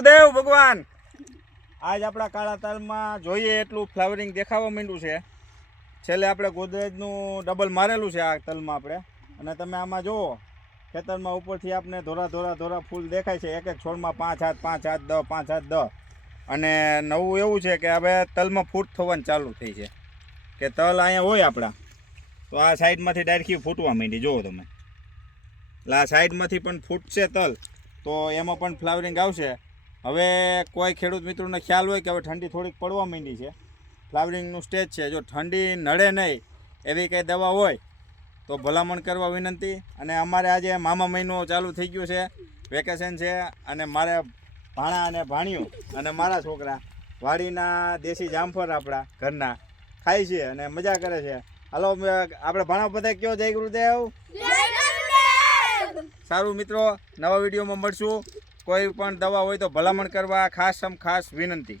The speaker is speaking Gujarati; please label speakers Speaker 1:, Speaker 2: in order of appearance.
Speaker 1: દેવ ભગવાન. આજ આપણા કાળા તલમાં જોઈએ એટલું ફ્લાવરિંગ દેખાવા માંડ્યું છે. છેલ્લે આપણે ગોદરેજનું ડબલ મારેલું છે આ તલમાં આપણે. અને તમે આમાં જુઓ, ખેતરમાં ઉપરથી આપણે ધોરા ધોરા ધોરા ફૂલ દેખાય છે. એક એક છોડમાં પાંચ હાથ પાંચ હાથ, દ, પાંચ હાથ, દ. અને નવું એવું છે કે હવે તલમાં ફૂટ થવાનું ચાલુ થઈ છે. કે તલ અહીંયા હોય આપણા. તો આ સાઈડમાંથી ડાયરેક્ટ ફૂટવા માંડી. જુઓ તમે. એટલે આ સાઈડમાંથી પણ ફૂટશે તલ. તો એમાં પણ ફ્લાવરિંગ આવશે. હવે કોઈ ખેડૂત મિત્રોને ખ્યાલ હોય કે હવે ઠંડી થોડીક પડવા માંડી છે ફ્લાવરિંગનું સ્ટેજ છે. જો ઠંડી નડે નહીં એવી કંઈ દવા હોય તો ભલામણ કરવા વિનંતી. અને અમારે આજે મામા મહિનો ચાલુ થઈ ગયો છે વેકેશન છે અને મારે ભાણા અને ભાણીઓ અને મારા છોકરા વાડીના દેશી જામફળ આપણા ઘરના ખાય છે અને મજા કરે છે. હાલો આપણે ભાણા બધા કયો? જય ગુરુદેવ. સારું મિત્રો નવા વિડીયોમાં મળશું. કોઈ પણ દવા હોય તો ભલામણ કરવા ખાસ આમ ખાસ વિનંતી.